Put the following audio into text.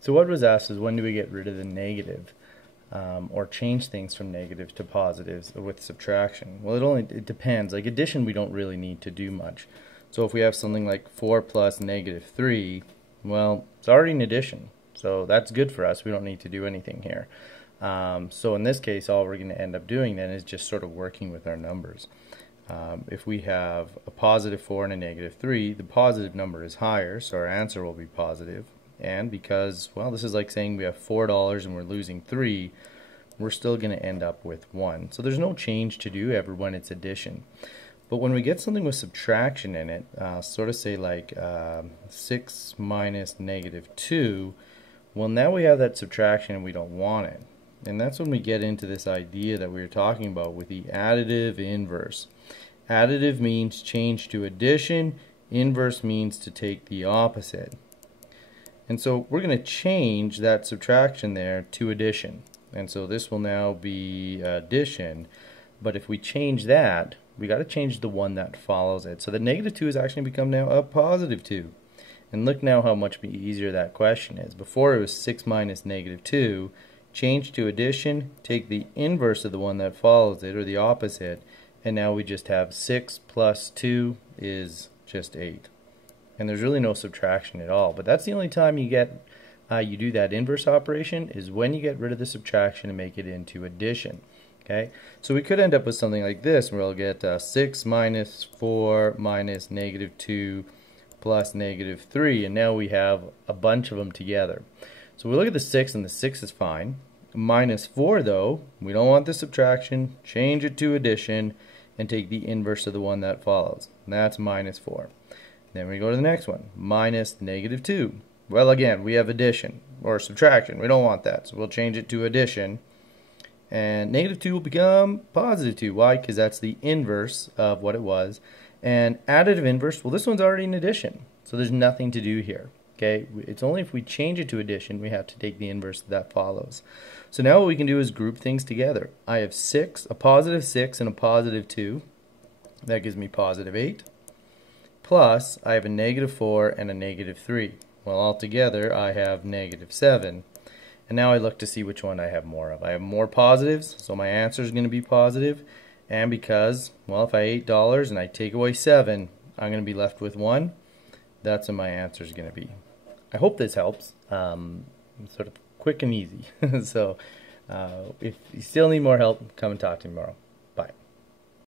So what was asked is when do we get rid of the negative or change things from negative to positives with subtraction? Well, it depends. Like addition, we don't really need to do much. So if we have something like 4 plus negative 3, well, it's already an addition. So that's good for us. We don't need to do anything here. So in this case, all we're going to end up doing then is just sort of working with our numbers. If we have a positive 4 and a negative 3, the positive number is higher, so our answer will be positive. And because, well, this is like saying we have $4 and we're losing 3, we're still going to end up with 1. So there's no change to do ever when it's addition. But when we get something with subtraction in it, sort of say like 6 minus negative 2, well, now we have that subtraction and we don't want it. And that's when we get into this idea that we were talking about with the additive inverse. Additive means change to addition, inverse means to take the opposite. And so we're going to change that subtraction there to addition. And so this will now be addition. But if we change that, we got to change the one that follows it. So the negative 2 has actually become now a positive 2. And look now how much easier that question is. Before it was 6 minus negative 2. Change to addition, take the inverse of the one that follows it, or the opposite, and now we just have 6 plus 2 is just 8. And there's really no subtraction at all. But that's the only time you get you do that inverse operation is when you get rid of the subtraction and make it into addition. Okay, so we could end up with something like this, where we'll get 6 minus 4 minus negative 2 plus negative 3, and now we have a bunch of them together. So we look at the 6, and the 6 is fine. Minus 4, though, we don't want the subtraction. Change it to addition and take the inverse of the one that follows. And that's minus 4. Then we go to the next one. Minus negative 2. Well, again, we have addition or subtraction. We don't want that. So we'll change it to addition. And negative 2 will become positive 2. Why? Because that's the inverse of what it was. And additive inverse, well, this one's already an addition. So there's nothing to do here. Okay, it's only if we change it to addition we have to take the inverse that follows. So now what we can do is group things together. I have 6, a positive 6 and a positive 2. That gives me positive 8. Plus, I have a negative 4 and a negative 3. Well, altogether I have negative 7. And now I look to see which one I have more of. I have more positives, so my answer is going to be positive. And because, well, if I have $8 and I take away 7, I'm going to be left with 1. That's what my answer is going to be. I hope this helps. Sort of quick and easy. So if you still need more help, come and talk to me tomorrow.